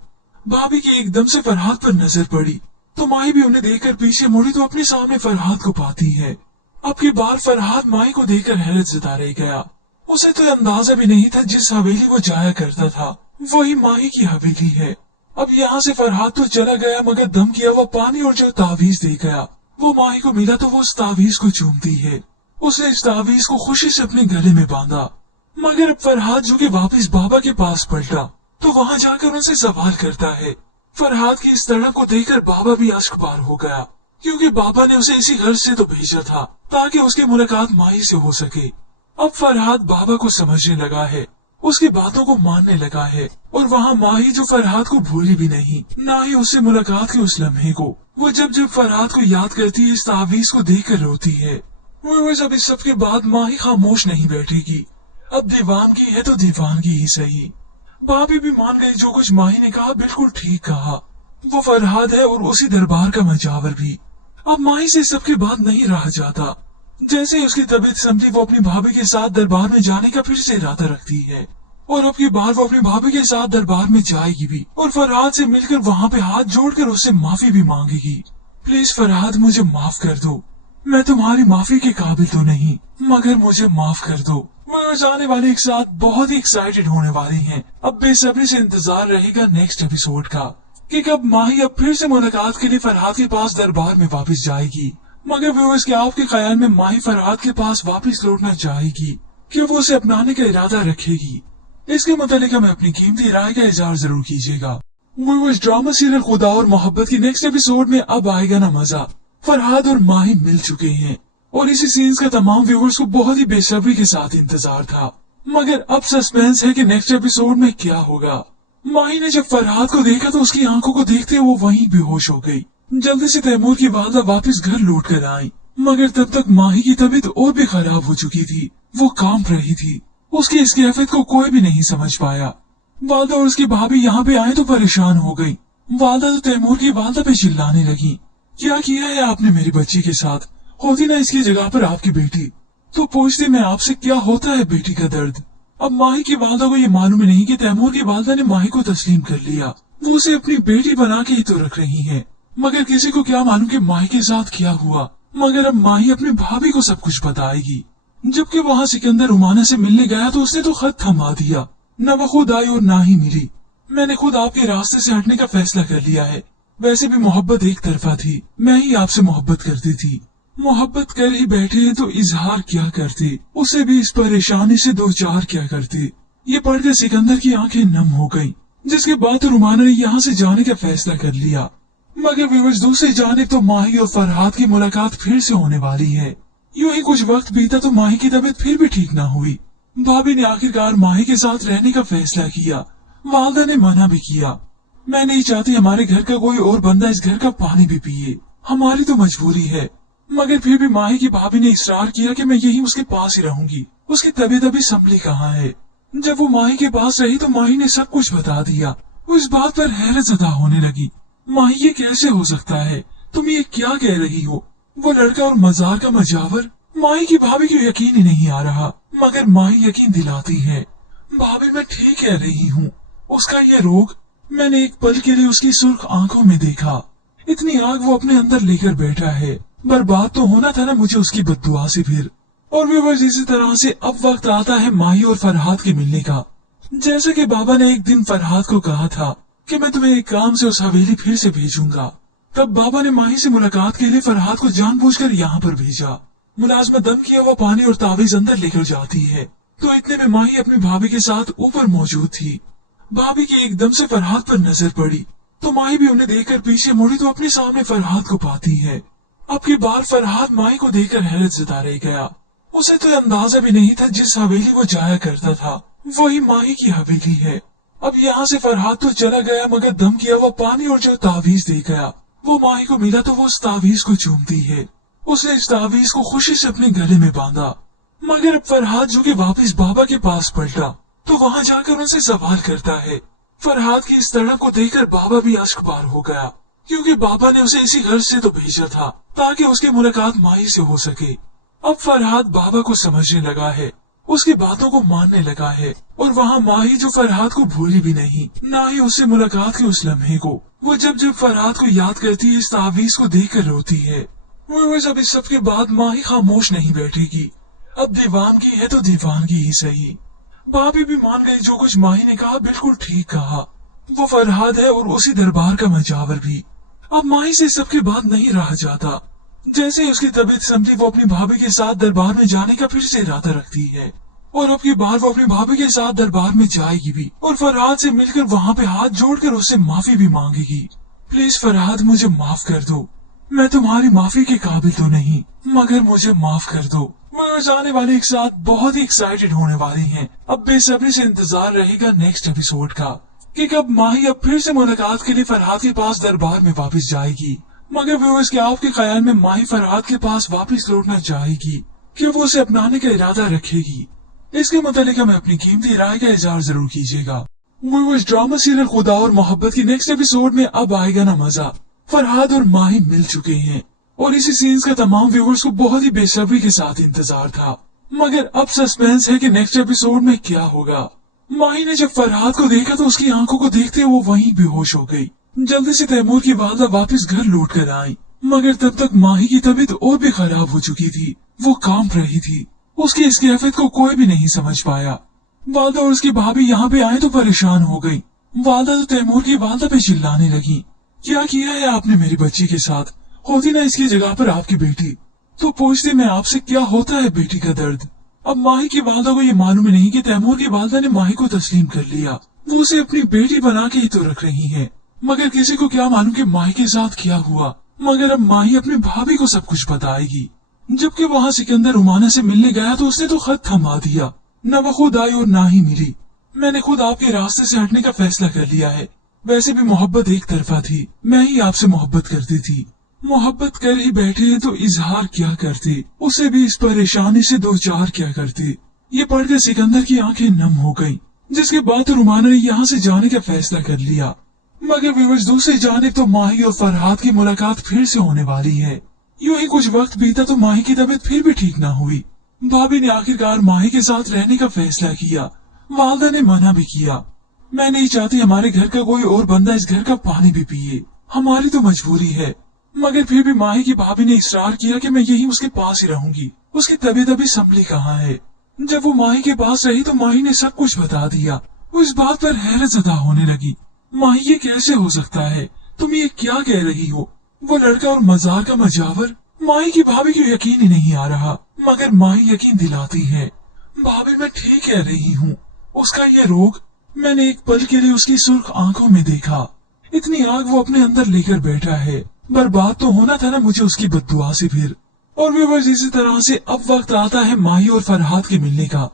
भाभी की एकदम से फरहाद पर नजर पड़ी तो माही भी उन्हें देखकर पीछे मुड़ी तो अपने सामने फरहाद को पाती है। अब की बार फरहाद माही को देखकर हैरत जता रह गया। उसे तो अंदाजा भी नहीं था जिस हवेली वो जाया करता था वही माही की हवेली है। अब यहाँ से फरहाद तो चला गया मगर दम किया हुआ पानी और जो तावीज दे गया वो माही को मिला तो वो उस तावीज को चूमती है। उसने इस तावीज को खुशी से अपने गले में बांधा। मगर अब फरहाद जो कि वापस बाबा के पास पलटा तो वहाँ जाकर उनसे सवाल करता है। फरहाद की इस तड़प को देखकर बाबा भी अश्क पार हो गया क्योंकि पापा ने उसे इसी घर से तो भेजा था ताकि उसकी मुलाकात माही से हो सके। अब फरहाद बाबा को समझने लगा है, उसकी बातों को मानने लगा है, और वहाँ माही जो फरहाद को भूली भी नहीं, ना ही उससे मुलाकात के उस लम्हे को। वो जब जब फरहाद को याद करती है, इस तावीज को देख कर रोती है। वो सब इस सब के बाद माही खामोश नहीं बैठेगी। अब दीवानगी है तो दीवानगी ही सही। भाभी भी मान गई, जो कुछ माही ने कहा बिल्कुल ठीक कहा। वो फरहाद है और उसी दरबार का मजावर भी। अब माही से सबके बाद नहीं रहा जाता। जैसे ही उसकी तबीयत संभली, वो अपनी भाभी के साथ दरबार में जाने का फिर से इरादा रखती है, और अब की बार वो अपनी भाभी के साथ दरबार में जाएगी भी, और फरहाद से मिलकर वहाँ पे हाथ जोड़कर उससे माफी भी मांगेगी। प्लीज फरहाद, मुझे माफ कर दो। मैं तुम्हारी माफी के काबिल तो नहीं, मगर मुझे माफ कर दो। वो जाने वाले एक साथ बहुत ही एक्साइटेड होने वाले हैं। अब बेसब्री से इंतजार रहेगा नेक्स्ट एपिसोड का कि कब माही अब फिर से मुलाकात के लिए फरहाद के पास दरबार में वापस जाएगी। मगर व्यूअर्स, क्या आपके ख्याल में माही फरहाद के पास वापस लौटना चाहेगी? क्या वो उसे अपनाने का इरादा रखेगी? इसके मुतालिक हमें अपनी कीमती राय का इजहार जरूर कीजिएगा। व्यूअर्स, ड्रामा सीरियल खुदा और मोहब्बत की नेक्स्ट एपिसोड में अब आएगा ना मजा। फरहाद और माही मिल चुके हैं और इसी सीन्स का तमाम व्यूअर्स को बहुत ही बेसब्री के साथ इंतजार था। मगर अब सस्पेंस है कि नेक्स्ट एपिसोड में क्या होगा। माही ने जब फरहाद को देखा तो उसकी आंखों को देखते वो वहीं बेहोश हो गई। जल्दी से तैमूर की वालदा वापस घर लौट कर आई, मगर तब तक माही की तबीयत और भी खराब हो चुकी थी। वो कांप रही थी। उसकी इस कैफियत को कोई भी नहीं समझ पाया। वालदा और उसकी भाभी यहाँ पे आए तो परेशान हो गई। वालदा तो तैमूर की वालदा पे चिल्लाने लगी, क्या किया है आपने मेरी बच्ची के साथ? होती ना इसकी जगह पर आपकी बेटी, तो पूछते मैं आपसे क्या होता है बेटी का दर्द। अब माही की वालदा को ये मालूम ही नहीं कि तैमूर की वालदा ने माही को तस्लीम कर लिया। वो उसे अपनी बेटी बना के ही तो रख रही है। मगर किसी को क्या मालूम कि माही के साथ क्या हुआ। मगर अब माही अपनी भाभी को सब कुछ बताएगी। जबकि वहाँ सिकंदर उमाना से मिलने गया तो उसने तो खत थमा दिया। न वो खुद आई और ना ही मिली। मैंने खुद आपके रास्ते से हटने का फैसला कर लिया है। वैसे भी मोहब्बत एक तरफा थी, मैं ही आपसे मोहब्बत करती थी। मोहब्बत कर ही बैठे हैं तो इजहार क्या करते, उसे भी इस परेशानी से दो चार क्या करते। ये पढ़कर सिकंदर की आंखें नम हो गईं, जिसके बाद रुमाना ने यहाँ से जाने का फैसला कर लिया। मगर व्यूअर्स, दूसरी जानिब तो माही और फरहाद की मुलाकात फिर से होने वाली है। यूं ही कुछ वक्त बीता तो माही की तबीयत फिर भी ठीक ना हुई। भाभी ने आखिरकार माही के साथ रहने का फैसला किया। वालदा ने मना भी किया। मैं नहीं चाहती हमारे घर का कोई और बंदा इस घर का पानी भी पिए, हमारी तो मजबूरी है। मगर फिर भी माही की भाभी ने इसरार किया कि मैं यही उसके पास ही रहूंगी। उसकी तबीयत अभी संभली कहाँ है। जब वो माही के पास रही तो माही ने सब कुछ बता दिया। वो इस बात पर हैरत ज़दा होने लगी। माही, ये कैसे हो सकता है? तुम ये क्या कह रही हो? वो लड़का और मजार का मजावर? माही की भाभी को यकीन ही नहीं आ रहा, मगर माही यकीन दिलाती है। भाभी, मैं ठीक कह रही हूँ। उसका ये रोग, मैंने एक पल के लिए उसकी सुर्ख आंखों में देखा। इतनी आग वो अपने अंदर लेकर बैठा है। बर्बाद तो होना था ना मुझे उसकी बद्दुआ से फिर। और व्यूअर्स, इसी तरह से अब वक्त आता है माही और फरहाद के मिलने का। जैसा कि बाबा ने एक दिन फरहाद को कहा था कि मैं तुम्हें एक काम से उस हवेली फिर से भेजूंगा, तब बाबा ने माही से मुलाकात के लिए फरहाद को जानबूझकर यहाँ पर भेजा। मुलाजमा दम किया हुआ पानी और तावीज अंदर लेकर जाती है, तो इतने में माही अपनी भाभी के साथ ऊपर मौजूद थी। भाभी की एकदम से फरहाद पर नजर पड़ी, तो माही भी उन्हें देखकर पीछे मुड़ी तो अपने सामने फरहाद को पाती है। अब की बार फरहाद माही को देखकर हैरत जता रह गया। उसे तो अंदाजा भी नहीं था जिस हवेली वो जाया करता था वही माही की हवेली है। अब यहाँ से फरहाद तो चला गया, मगर दम किया हुआ पानी और जो तावीज दे गया वो माही को मिला, तो वो उस तावीज को चूमती है। उसने इस तावीज को खुशी से अपने गले में बांधा। मगर अब फरहाद जो कि वापस बाबा के पास पलटा तो वहाँ जाकर उनसे सवाल करता है। फरहाद की इस तड़प को देखकर बाबा भी अश्क पार हो गया, क्योंकि बाबा ने उसे इसी घर से तो भेजा था ताकि उसकी मुलाकात माही से हो सके। अब फरहाद बाबा को समझने लगा है, उसकी बातों को मानने लगा है, और वहाँ माही जो फरहाद को भूली भी नहीं, ना ही उससे मुलाकात के उस लम्हे को। वो जब जब फरहाद को याद करती है, इस तावीज को देख कर रोती है। वो सब इस सब के बाद माही खामोश नहीं बैठेगी। अब दीवानगी है तो दीवानगी ही सही। भाभी भी मान गई, जो कुछ माही ने कहा बिल्कुल ठीक कहा। वो फरहाद है और उसी दरबार का मजावर भी। अब माही से सबके बाद नहीं रहा जाता। जैसे ही उसकी तबीयत संभली, वो अपनी भाभी के साथ दरबार में जाने का फिर से इरादा रखती है, और अब की बार वो अपनी भाभी के साथ दरबार में जाएगी भी, और फरहाद से मिलकर वहाँ पे हाथ जोड़कर उससे माफी भी मांगेगी। प्लीज फरहाद, मुझे माफ कर दो। मैं तुम्हारी माफी के काबिल तो नहीं, मगर मुझे माफ कर दो। व्यूअर्स, आने वाले एक साथ बहुत ही एक्साइटेड होने वाली हैं। अब बेसब्री से इंतजार रहेगा नेक्स्ट एपिसोड का कि कब माही अब फिर से मुलाकात के लिए फरहाद के पास दरबार में वापस जाएगी। मगर व्यूअर्स, क्या आपके ख्याल में माही फरहाद के पास वापस लौटना चाहेगी कि वो उसे अपनाने का इरादा रखेगी? इसके मुतालिक हमें अपनी कीमती राय का इजहार जरूर कीजिएगा। व्यूअर्स, ड्रामा सीरियल खुदा और मोहब्बत की नेक्स्ट एपिसोड में अब आएगा ना मजा। फरहाद और माही मिल चुके हैं और इसी सीन्स का तमाम व्यूअर्स को बहुत ही बेसब्री के साथ इंतजार था। मगर अब सस्पेंस है कि नेक्स्ट एपिसोड में क्या होगा। माही ने जब फरहाद को देखा तो उसकी आंखों को देखते वो वहीं बेहोश हो गई। जल्दी से तैमूर की वालदा वापस घर लौट कर आई, मगर तब तक माही की तबीयत और भी खराब हो चुकी थी। वो कांप रही थी। उसकी इस कैफियत को कोई भी नहीं समझ पाया। वालदा और उसकी भाभी यहाँ पे आए तो परेशान हो गई। वालदा तो तैमूर की वालदा पे चिल्लाने लगी, क्या किया है आपने मेरी बच्ची के साथ? होती ना इसकी जगह पर आपकी बेटी, तो पूछती मैं आपसे क्या होता है बेटी का दर्द। अब माही की वालदा को ये मालूम नहीं कि तैमूर की वालदा ने माही को तस्लीम कर लिया। वो उसे अपनी बेटी बना के ही तो रख रही है। मगर किसी को क्या मालूम कि माही के साथ क्या हुआ। मगर अब माही अपनी भाभी को सब कुछ बताएगी। जबकि वहाँ सिकंदर उमाना से मिलने गया तो उसने तो खत थमा दिया। न वो खुद आई और ना ही मिली। मैंने खुद आपके रास्ते से हटने का फैसला कर लिया है। वैसे भी मोहब्बत एक तरफा थी, मैं ही आपसे मोहब्बत करती थी। मोहब्बत कर ही बैठे हैं तो इजहार क्या करते, उसे भी इस परेशानी से दो चार क्या करते। ये पढ़कर सिकंदर की आंखें नम हो गईं, जिसके बाद रुमाना ने यहाँ से जाने का फैसला कर लिया। मगर व्यूअर्स, दूसरी जानिब तो माही और फरहाद की मुलाकात फिर से होने वाली है। यूं ही कुछ वक्त बीता तो माही की तबीयत फिर भी ठीक न हुई। भाभी ने आखिरकार माही के साथ रहने का फैसला किया। वालदा ने मना भी किया। मैं नहीं चाहती हमारे घर का कोई और बंदा इस घर का पानी भी पिए, हमारी तो मजबूरी है। मगर फिर भी माही की भाभी ने इसरार किया कि मैं यही उसके पास ही रहूंगी। उसकी तबीयत अभी संभली कहाँ है। जब वो माही के पास रही तो माही ने सब कुछ बता दिया। वो इस बात पर हैरत ज़दा होने लगी। माही, ये कैसे हो सकता है? तुम ये क्या कह रही हो? वो लड़का और मजार का मजावर? माही की भाभी को यकीन ही नहीं आ रहा, मगर माही यकीन दिलाती है। भाभी, मैं ठीक कह रही हूँ। उसका ये रोग, मैंने एक पल के लिए उसकी सुर्ख आंखों में देखा। इतनी आग वो अपने अंदर लेकर बैठा है। बर्बाद तो होना था ना मुझे उसकी बद्दुआ से फिर। और व्यूअर्स, इसी तरह से अब वक्त आता है माही और फरहाद के मिलने का।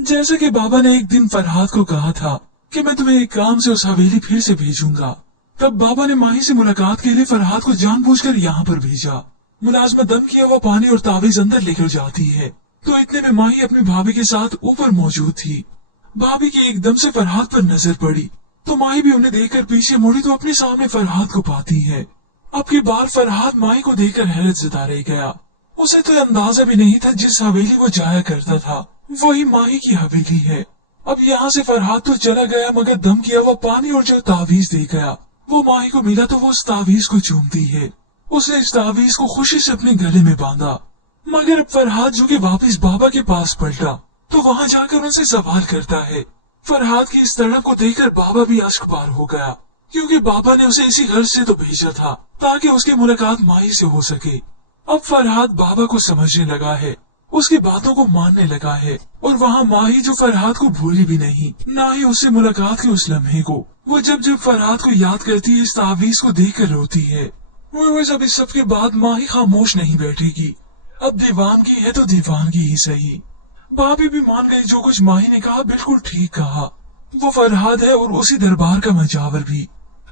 जैसा कि बाबा ने एक दिन फरहाद को कहा था कि मैं तुम्हें एक काम से उस हवेली फिर से भेजूंगा, तब बाबा ने माही से मुलाकात के लिए फरहाद को जानबूझकर यहाँ पर भेजा। मुलाजमत दम किया हुआ पानी और तावीज अंदर लेकर जाती है तो इतने में माही अपनी भाभी के साथ ऊपर मौजूद थी। भाभी की एकदम से फरहाद पर नजर पड़ी तो माही भी उन्हें देखकर पीछे मुड़ी तो अपने सामने फरहाद को पाती है। अब की बार फरहाद माही को देखकर हैरत जता रह गया। उसे तो अंदाजा भी नहीं था जिस हवेली वो जाया करता था वही माही की हवेली है। अब यहाँ से फरहाद तो चला गया, मगर दम किया हुआ पानी और जो तावीज दे गया वो माही को मिला तो वो उस तावीज को चूमती है। उसने इस तावीज को खुशी से अपने गले में बांधा। मगर अब फरहाद जो कि वापस बाबा के पास पलटा तो वहाँ जाकर उनसे सवाल करता है। फरहाद की इस तड़प को देखकर बाबा भी अश्क पार हो गया, क्योंकि बाबा ने उसे इसी घर से तो भेजा था ताकि उसकी मुलाकात माही से हो सके। अब फरहाद बाबा को समझने लगा है, उसकी बातों को मानने लगा है। और वहाँ माही जो फरहाद को भूली भी नहीं, ना ही उससे मुलाकात के उस लम्हे को। वो जब जब फरहाद को याद करती है इस तावीज को देखकर रोती है। अब इस सब के बाद माही खामोश नहीं बैठेगी। अब दीवानगी है तो दीवानगी ही सही। भाभी भी मान गई, जो कुछ माही ने कहा बिल्कुल ठीक कहा। वो फरहाद है और उसी दरबार का मजावर भी।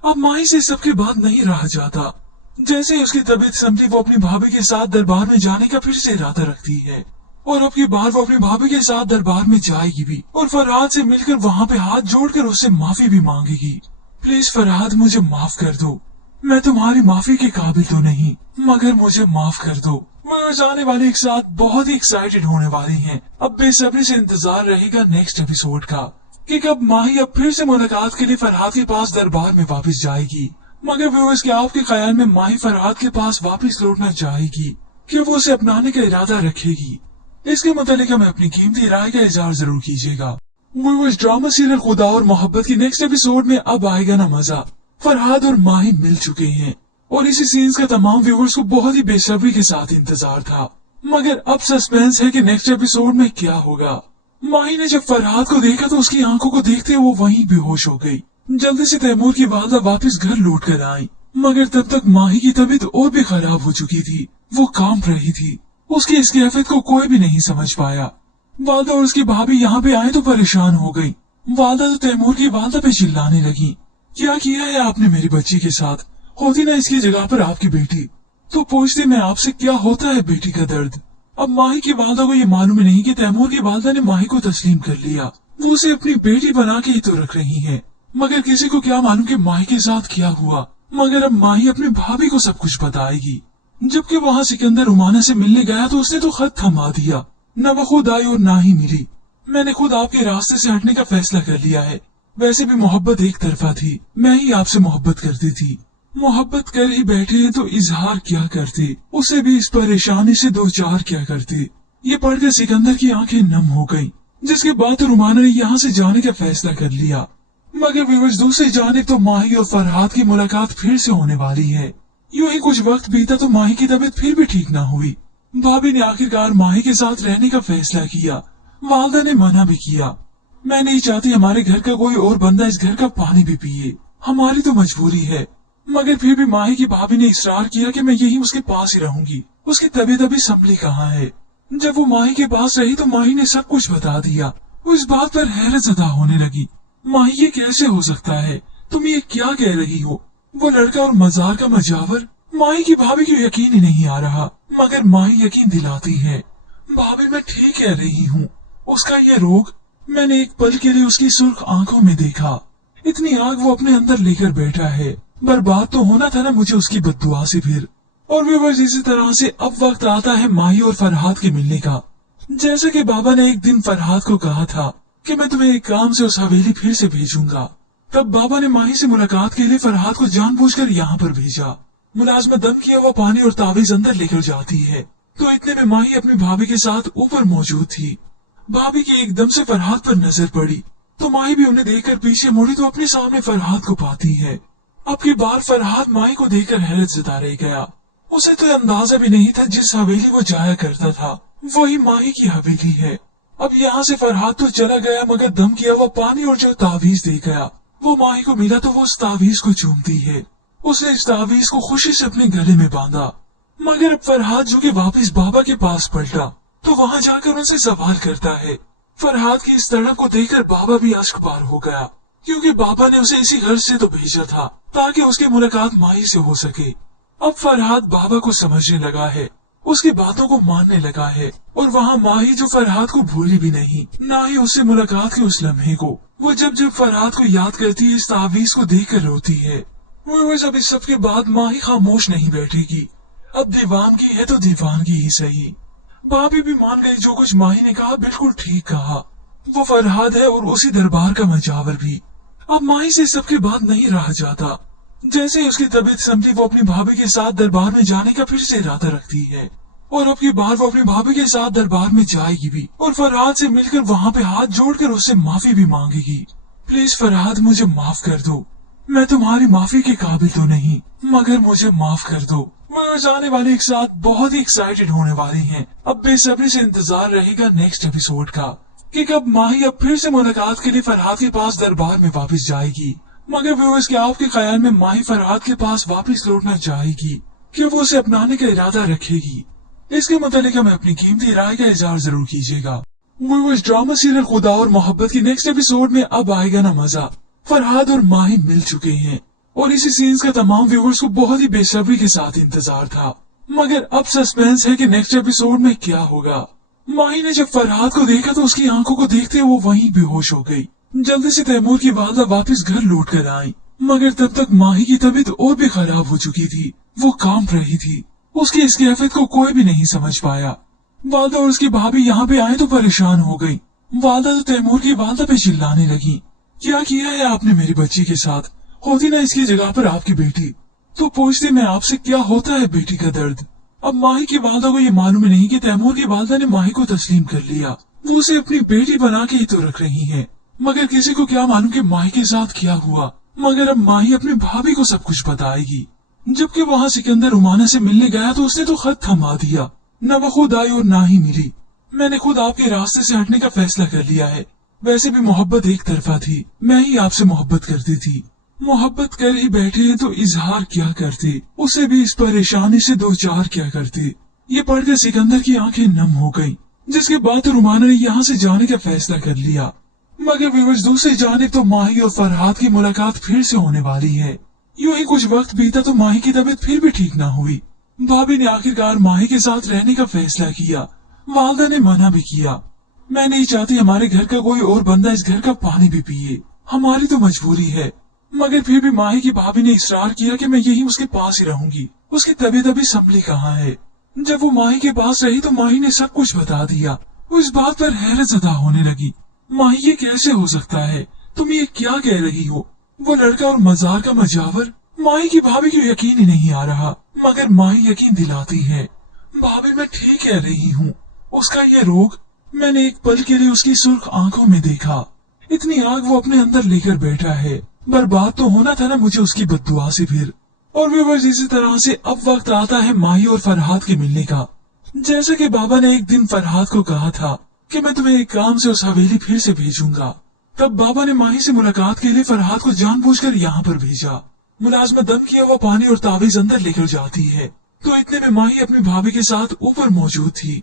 अब माही से सबके बाद नहीं रहा जाता। जैसे ही उसकी तबीयत संभली वो अपनी भाभी के साथ दरबार में जाने का फिर से इरादा रखती है। और अब की बार वो अपनी भाभी के साथ दरबार में जाएगी भी और फरहाद से मिलकर वहाँ पे हाथ जोड़कर उससे माफी भी मांगेगी। प्लीज फरहाद, मुझे माफ कर दो। मैं तुम्हारी माफी के काबिल तो नहीं, मगर मुझे माफ कर दो। व्यूअर्स, आने वाले एक साथ बहुत ही एक्साइटेड होने वाली हैं। अब बेसब्री से इंतजार रहेगा नेक्स्ट एपिसोड का कि कब माही अब फिर से मुलाकात के लिए फरहाद के पास दरबार में वापस जाएगी। मगर व्यूअर्स, क्या आपके ख्याल में माही फरहाद के पास वापस लौटना चाहेगी कि वो उसे अपनाने का इरादा रखेगी? इसके मुतालिक हमें अपनी कीमती राय का इजहार जरूर कीजिएगा। व्यूअर्स, ड्रामा सीरियल खुदा और मोहब्बत की नेक्स्ट एपिसोड में अब आएगा ना मजा। फरहाद और माही मिल चुके हैं और इसी सीन्स का तमाम व्यूअर्स को बहुत ही बेसब्री के साथ इंतजार था। मगर अब सस्पेंस है कि नेक्स्ट एपिसोड में क्या होगा। माही ने जब फरहाद को देखा तो उसकी आंखों को देखते वो वहीं बेहोश हो गई। जल्दी से तैमूर की वालदा वापस घर लौट कर आई, मगर तब तक माही की तबीयत और भी खराब हो चुकी थी। वो कांप रही थी। उसकी इस कैफियत को कोई भी नहीं समझ पाया। वालदा और उसकी भाभी यहाँ पे आए तो परेशान हो गई। वालदा तो तैमूर की वालदा पे चिल्लाने लगी, क्या किया है आपने मेरी बच्ची के साथ? होती ना इसकी जगह पर आपकी बेटी, तो पूछती मैं आपसे क्या होता है बेटी का दर्द। अब माही की वालदा को ये मालूम ही नहीं कि तैमूर की वालदा ने माही को तस्लीम कर लिया। वो उसे अपनी बेटी बना के ही तो रख रही है। मगर किसी को क्या मालूम कि माही के साथ क्या हुआ। मगर अब माही अपनी भाभी को सब कुछ बताएगी। जबकि वहाँ सिकंदर उमाना से मिलने गया तो उसने तो खत थमा दिया। न वो खुद आई और ना ही मिली। मैंने खुद आपके रास्ते से हटने का फैसला कर लिया है। वैसे भी मोहब्बत एक तरफा थी। मैं ही आपसे मोहब्बत करती थी। मोहब्बत कर ही बैठे हैं तो इजहार क्या करते, उसे भी इस परेशानी से दो चार क्या करते। ये पढ़कर सिकंदर की आंखें नम हो गईं, जिसके बाद रुमाना ने यहाँ से जाने का फैसला कर लिया। मगर व्यूअर्स, दूसरी जानिब तो माही और फरहाद की मुलाकात फिर से होने वाली है। यूं ही कुछ वक्त बीता तो माही की तबीयत फिर भी ठीक ना हुई। भाभी ने आखिरकार माही के साथ रहने का फैसला किया। वालदा ने मना भी किया। मैं नहीं चाहती हमारे घर का कोई और बंदा इस घर का पानी भी पिए। हमारी तो मजबूरी है। मगर फिर भी माही की भाभी ने इसरार किया कि मैं यही उसके पास ही रहूंगी। उसकी तबीयत अभी संभली कहाँ है। जब वो माही के पास रही तो माही ने सब कुछ बता दिया। वो इस बात पर हैरत ज़दा होने लगी। माही, ये कैसे हो सकता है? तुम ये क्या कह रही हो? वो लड़का और मजार का मजावर? माही की भाभी को यकीन ही नहीं आ रहा। मगर माही यकीन दिलाती है, भाभी मैं ठीक कह रही हूँ। उसका ये रोग, मैंने एक पल के लिए उसकी सुर्ख आंखों में देखा। इतनी आग वो अपने अंदर लेकर बैठा है। बर्बाद तो होना था ना मुझे उसकी बद्दुआ से फिर। और व्यूअर्स, इसी तरह से अब वक्त आता है माही और फरहाद के मिलने का। जैसा कि बाबा ने एक दिन फरहाद को कहा था कि मैं तुम्हें एक काम से उस हवेली फिर से भेजूंगा, तब बाबा ने माही से मुलाकात के लिए फरहाद को जानबूझकर यहाँ पर भेजा। मुलाजमा दम किया हुआ पानी और तावीज अंदर लेकर जाती है तो इतने में माही अपनी भाभी के साथ ऊपर मौजूद थी। भाभी की एकदम से फरहाद पर नजर पड़ी तो माही भी उन्हें देखकर पीछे मुड़ी तो अपने सामने फरहाद को पाती है। अब की बार फरहाद माही को देखकर हैरत जता रह गया। उसे तो अंदाजा भी नहीं था जिस हवेली वो जाया करता था वही माही की हवेली है। अब यहाँ से फरहाद तो चला गया, मगर दम किया हुआ पानी और जो तावीज दे गया वो माही को मिला तो वो उस तावीज को चूमती है। उसने इस तावीज को खुशी से अपने गले में बांधा। मगर अब फरहाद जो कि वापस बाबा के पास पलटा तो वहाँ जाकर उनसे सवाल करता है। फरहाद की इस तड़प को देखकर बाबा भी अश्क पार हो गया, क्योंकि बाबा ने उसे इसी घर से तो भेजा था ताकि उसकी मुलाकात माही से हो सके। अब फरहाद बाबा को समझने लगा है, उसकी बातों को मानने लगा है। और वहाँ माही जो फरहाद को भूली भी नहीं, ना ही उससे मुलाकात के उस लम्हे को। वो जब जब फरहाद को याद करती है इस तावीज को देख कर रोती है। अब इस सब के बाद माही खामोश नहीं बैठेगी। अब दीवानगी है तो दीवानगी ही सही। भाभी भी मान गई, जो कुछ माही ने कहा बिल्कुल ठीक कहा। वो फरहाद है और उसी दरबार का मजावर भी। अब माही से सबके बाद नहीं रहा जाता। जैसे ही उसकी तबीयत संभली वो अपनी भाभी के साथ दरबार में जाने का फिर से इरादा रखती है। और अब की बार वो अपनी भाभी के साथ दरबार में जाएगी भी और फरहाद से मिलकर वहाँ पे हाथ जोड़कर उससे माफी भी मांगेगी। प्लीज फरहाद, मुझे माफ कर दो। मैं तुम्हारी माफी के काबिल तो नहीं, मगर मुझे माफ कर दो। व्यूअर्स, आने वाले एक साथ बहुत ही एक्साइटेड होने वाली हैं। अब बेसब्री से इंतजार रहेगा नेक्स्ट एपिसोड का कि कब माही अब फिर से मुलाकात के लिए फरहाद के पास दरबार में वापस जाएगी। मगर व्यूअर्स, क्या आपके ख्याल में माही फरहाद के पास वापस लौटना चाहेगी कि वो उसे अपनाने का इरादा रखेगी? इसके मुतालिक हमें अपनी कीमती राय का इजहार जरूर कीजिएगा। व्यूअर्स, ड्रामा सीरियल खुदा और मोहब्बत की नेक्स्ट एपिसोड में अब आएगा ना मजा। फरहाद और माही मिल चुके हैं और इसी सीन्स का तमाम व्यूअर्स को बहुत ही बेसब्री के साथ इंतजार था। मगर अब सस्पेंस है कि नेक्स्ट एपिसोड में क्या होगा। माही ने जब फरहाद को देखा तो उसकी आंखों को देखते वो वहीं बेहोश हो गई। जल्दी से तैमूर की वालदा वापस घर लौट कर आई, मगर तब तक माही की तबीयत और भी खराब हो चुकी थी। वो कांप रही थी। उसकी इस कैफियत को कोई भी नहीं समझ पाया। वालदा और उसकी भाभी यहाँ पे आए तो परेशान हो गई। वालदा तो तैमूर की वालदा पे चिल्लाने लगी, क्या किया है आपने मेरी बच्ची के साथ? होती ना इसकी जगह पर आपकी बेटी, तो पूछती मैं आपसे क्या होता है बेटी का दर्द। अब माही की वालदा को ये मालूम नहीं कि तैमूर की वालदा ने माही को तस्लीम कर लिया। वो उसे अपनी बेटी बना के ही तो रख रही है। मगर किसी को क्या मालूम कि माही के साथ क्या हुआ। मगर अब माही अपनी भाभी को सब कुछ बताएगी। जबकि वहाँ सिकंदर उमाना से मिलने गया तो उसने तो खत थमा दिया। न वो खुद आई और ना ही मिली। मैंने खुद आपके रास्ते से हटने का फैसला कर लिया है। वैसे भी मोहब्बत एक तरफा थी। मैं ही आपसे मोहब्बत करती थी। मोहब्बत कर ही बैठे हैं तो इजहार क्या करते, उसे भी इस परेशानी से दो चार क्या करते। ये पढ़कर सिकंदर की आंखें नम हो गईं, जिसके बाद रुमाना ने यहाँ से जाने का फैसला कर लिया। मगर व्यूअर्स, दूसरी जानिब तो माही और फरहाद की मुलाकात फिर से होने वाली है। यूं ही कुछ वक्त बीता तो माही की तबीयत फिर भी ठीक ना हुई। भाभी ने आखिरकार माही के साथ रहने का फैसला किया। वालदा ने मना भी किया। मैं नहीं चाहती हमारे घर का कोई और बंदा इस घर का पानी भी पिए, हमारी तो मजबूरी है। मगर फिर भी माही की भाभी ने इसरार किया कि मैं यही उसके पास ही रहूंगी। उसकी तबीयत अभी संभली कहाँ है। जब वो माही के पास रही तो माही ने सब कुछ बता दिया। वो इस बात पर हैरत ज़दा होने लगी। माही, ये कैसे हो सकता है? तुम ये क्या कह रही हो? वो लड़का और मजार का मजावर? माही की भाभी को यकीन ही नहीं आ रहा, मगर माही यकीन दिलाती है। भाभी, मैं ठीक कह रही हूँ। उसका ये रोग, मैंने एक पल के लिए उसकी सुर्ख आंखों में देखा। इतनी आग वो अपने अंदर लेकर बैठा है। बर्बाद तो होना था ना मुझे उसकी बद्दुआ से फिर। और व्यूअर्स, इसी तरह से अब वक्त आता है माही और फरहाद के मिलने का। जैसा कि बाबा ने एक दिन फरहाद को कहा था कि मैं तुम्हें एक काम से उस हवेली फिर से भेजूंगा, तब बाबा ने माही से मुलाकात के लिए फरहाद को जानबूझकर यहाँ पर भेजा। मुलाजमा दम किया हुआ पानी और तावीज अंदर लेकर जाती है, तो इतने में माही अपनी भाभी के साथ ऊपर मौजूद थी।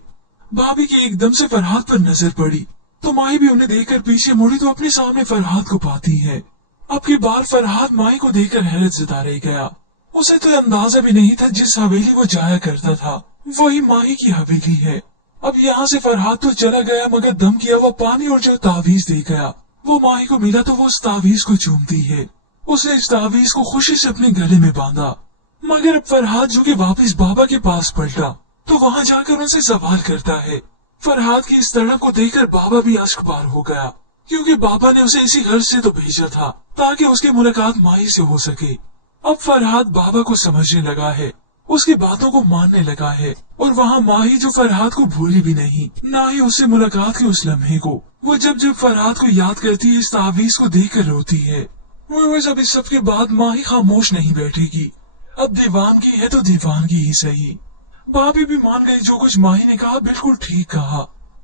भाभी की एकदम से फरहाद पर नजर पड़ी तो माही भी उन्हें देखकर पीछे मुड़ी तो अपने सामने फरहाद को पाती है। अब की बार फरहाद माही को देखकर हैरत जता रह गया। उसे तो अंदाजा भी नहीं था जिस हवेली वो जाया करता था वही माही की हवेली है। अब यहाँ से फरहाद तो चला गया, मगर दम किया हुआ पानी और जो तावीज दे गया वो माही को मिला तो वो उस तावीज को चूमती है। उसने इस तावीज को खुशी से अपने गले में बांधा। मगर अब फरहाद जो कि वापस बाबा के पास पलटा तो वहाँ जाकर उनसे सवाल करता है। फरहाद की इस तड़प को देखकर बाबा भी अश्क पार हो गया, क्योंकि बाबा ने उसे इसी घर से तो भेजा था ताकि उसकी मुलाकात माही से हो सके। अब फरहाद बाबा को समझने लगा है, उसकी बातों को मानने लगा है। और वहाँ माही जो फरहाद को भूली भी नहीं, ना ही उससे मुलाकात के उस लम्हे को। वो जब जब फरहाद को याद करती है इस तावीज को देखकर रोती है। अब इस सब के बाद माही खामोश नहीं बैठेगी। अब दीवानगी है तो दीवानगी ही सही। भाभी भी मान गई, जो कुछ माही ने कहा बिल्कुल ठीक कहा।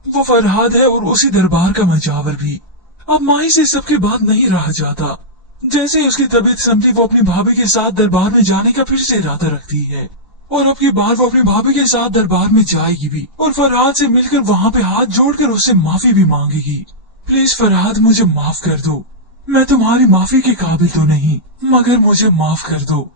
वो फरहाद है और उसी दरबार का मजावर भी। अब माही से सबके बाद नहीं रहा जाता। जैसे ही उसकी तबीयत संभली वो अपनी भाभी के साथ दरबार में जाने का फिर से इरादा रखती है। और अब की बार वो अपनी भाभी के साथ दरबार में जाएगी भी और फरहाद से मिलकर वहाँ पे हाथ जोड़कर उससे माफी भी मांगेगी। प्लीज फरहाद, मुझे माफ कर दो। मैं तुम्हारी माफी के काबिल तो नहीं, मगर मुझे माफ कर दो।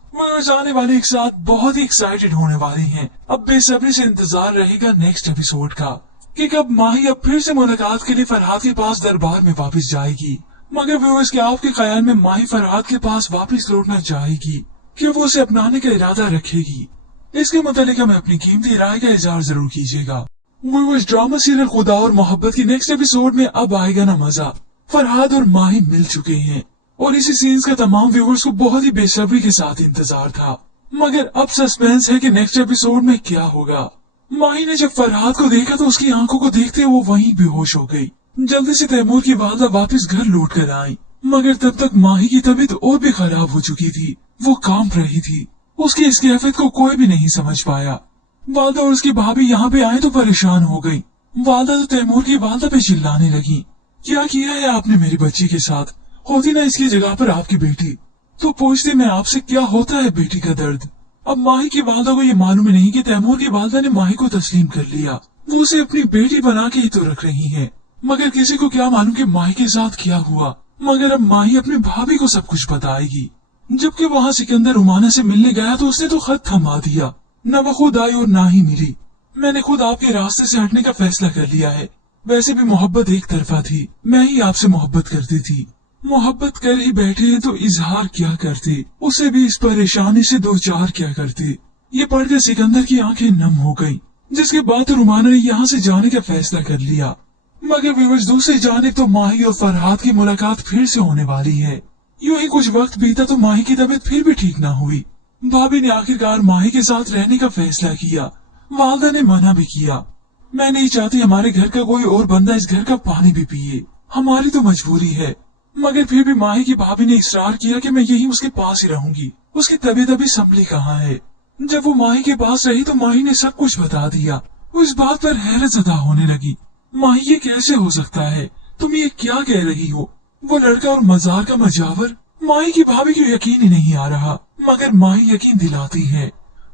आने वाले एक साथ बहुत ही एक्साइटेड होने वाली हैं। अब बेसब्री से इंतजार रहेगा नेक्स्ट एपिसोड का कि कब माही अब फिर से मुलाकात के लिए फरहाद के पास दरबार में वापस जाएगी। मगर व्यूअर्स, क्या आपके ख्याल में माही फरहाद के पास वापस लौटना चाहेगी कि वो उसे अपनाने का इरादा रखेगी? इसके मुतालिक हमें अपनी कीमती राय का इजहार जरूर कीजिएगा। व्यूअर्स, ड्रामा सीरियल खुदा और मोहब्बत की नेक्स्ट एपिसोड में अब आएगा ना मजा। फरहाद और माही मिल चुके हैं और इसी सीन्स का तमाम व्यूअर्स को बहुत ही बेसब्री के साथ इंतजार था। मगर अब सस्पेंस है कि नेक्स्ट एपिसोड में क्या होगा। माही ने जब फरहाद को देखा तो उसकी आंखों को देखते वो वहीं बेहोश हो गई। जल्दी से तैमूर की वालदा वापस घर लौट कर आई, मगर तब तक माही की तबीयत और भी खराब हो चुकी थी। वो कांप रही थी। उसकी इस कैफियत को कोई भी नहीं समझ पाया। वालदा और उसकी भाभी यहाँ पे आए तो परेशान हो गई। वालदा तो तैमूर की वालदा पे चिल्लाने लगी, क्या किया है आपने मेरी बच्ची के साथ? होती ना इसकी जगह पर आपकी बेटी, तो पूछती मैं आपसे क्या होता है बेटी का दर्द। अब माही की वालदा को ये मालूम ही नहीं कि तैमूर की वालदा ने माही को तस्लीम कर लिया। वो उसे अपनी बेटी बना के ही तो रख रही है। मगर किसी को क्या मालूम कि माही के साथ क्या हुआ। मगर अब माही अपनी भाभी को सब कुछ बताएगी। जबकि वहाँ सिकंदर रुमाना से मिलने गया तो उसने तो खत थमा दिया। न वो खुद आई और ना ही मिली। मैंने खुद आपके रास्ते से हटने का फैसला कर लिया है। वैसे भी मोहब्बत एक तरफा थी, मैं ही आपसे मोहब्बत करती थी। मोहब्बत कर ही बैठे हैं तो इजहार क्या करते, उसे भी इस परेशानी से दो चार क्या करते। ये पढ़कर सिकंदर की आंखें नम हो गईं, जिसके बाद रुमाना ने यहाँ से जाने का फैसला कर लिया। मगर व्यूअर्स, दूसरी जानिब तो माही और फरहाद की मुलाकात फिर से होने वाली है। यूं ही कुछ वक्त बीता तो माही की तबीयत फिर भी ठीक ना हुई। भाभी ने आखिरकार माही के साथ रहने का फैसला किया। वालदा ने मना भी किया। मैं नहीं चाहती हमारे घर का कोई और बंदा इस घर का पानी भी पिए, हमारी तो मजबूरी है। मगर फिर भी माही की भाभी ने इसरार किया कि मैं यही उसके पास ही रहूंगी। उसकी तबीयत अभी संभली कहाँ है। जब वो माही के पास रही तो माही ने सब कुछ बता दिया। वो इस बात पर हैरत ज़दा होने लगी। माही, ये कैसे हो सकता है? तुम ये क्या कह रही हो? वो लड़का और मजार का मजावर? माही की भाभी को यकीन ही नहीं आ रहा, मगर माही यकीन दिलाती है,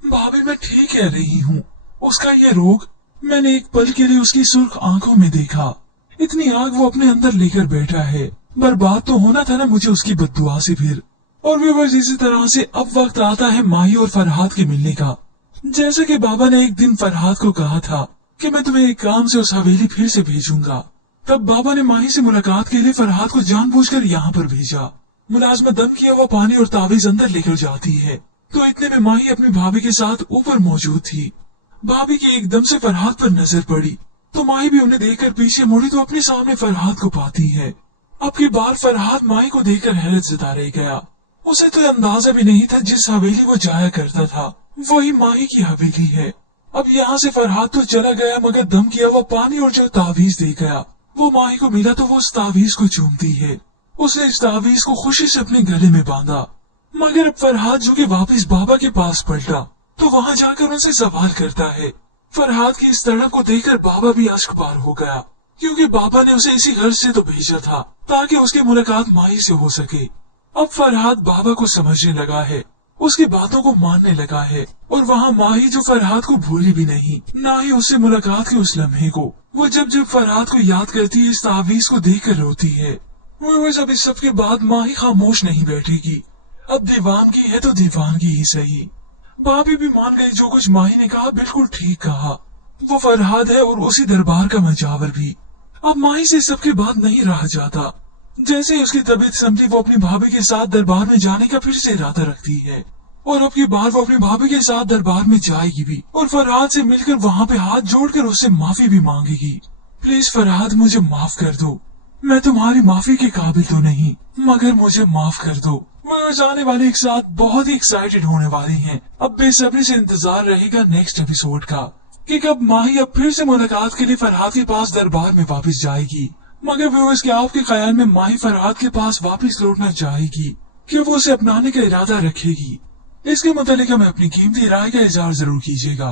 भाभी मैं ठीक कह रही हूँ, उसका ये रोग मैंने एक पल के लिए उसकी सुर्ख आंखों में देखा। इतनी आग वो अपने अंदर लेकर बैठा है, बर्बाद तो होना था ना मुझे उसकी बद्दुआ से फिर। और व्यूअर्स, इसी तरह से अब वक्त आता है माही और फरहाद के मिलने का। जैसा कि बाबा ने एक दिन फरहाद को कहा था कि मैं तुम्हें एक काम से उस हवेली फिर से भेजूंगा, तब बाबा ने माही से मुलाकात के लिए फरहाद को जानबूझकर यहाँ पर भेजा। मुलाजमा दम किया हुआ पानी और तावीज अंदर लेकर जाती है, तो इतने में माही अपनी भाभी के साथ ऊपर मौजूद थी। भाभी की एकदम से फरहाद पर नजर पड़ी, तो माही भी उन्हें देखकर पीछे मुड़ी तो अपने सामने फरहाद को पाती है। अब की बार फरहाद माही को देखकर हैरत जता रह गया। उसे तो अंदाजा भी नहीं था जिस हवेली वो जाया करता था वही माही की हवेली है। अब यहाँ से फरहाद तो चला गया, मगर दम किया हुआ पानी और जो तावीज दे गया वो माही को मिला, तो वो उस तावीज को चूमती है। उसने इस तावीज को खुशी से अपने गले में बांधा। मगर अब फरहाद जो कि वापस बाबा के पास पलटा, तो वहाँ जाकर उनसे सवाल करता है। फरहाद की इस तड़प को देखकर बाबा भी अश्क पार हो गया, क्योंकि बाबा ने उसे इसी गर्ज से तो भेजा था ताकि उसकी मुलाकात माही से हो सके। अब फरहाद बाबा को समझने लगा है, उसकी बातों को मानने लगा है, और वहाँ माही जो फरहाद को भूली भी नहीं, ना ही उससे मुलाकात के उस लम्हे को। वो जब जब फरहाद को याद करती है, इस तावीज को देखकर रोती है। अब इस सब के बाद माही खामोश नहीं बैठेगी। अब दीवानगी है तो दीवानगी ही सही। भाभी भी मान गई, जो कुछ माही ने कहा बिल्कुल ठीक कहा। वो फरहाद है और उसी दरबार का मजावर भी। अब माही से सबके बाद नहीं रहा जाता। जैसे ही उसकी तबीयत संभली, वो अपनी भाभी के साथ दरबार में जाने का फिर से इरादा रखती है, और अब की बार वो अपनी भाभी के साथ दरबार में जाएगी भी, और फरहाद से मिलकर वहाँ पे हाथ जोड़कर उससे माफी भी मांगेगी। प्लीज फरहाद, मुझे माफ कर दो, मैं तुम्हारी माफी के काबिल तो नहीं, मगर मुझे माफ कर दो। वो जाने वाले एक साथ बहुत ही एक्साइटेड होने वाली हैं। अब बेसब्री से इंतजार रहेगा नेक्स्ट एपिसोड का कि कब माही अब फिर से मुलाकात के लिए फरहाद के पास दरबार में वापस जाएगी। मगर व्यूअर्स, क्या आपके ख्याल में माही फरहाद के पास वापस लौटना चाहेगी कि वो उसे अपनाने का इरादा रखेगी? इसके मुतालिक हमें अपनी कीमती राय का इज़हार जरूर कीजिएगा।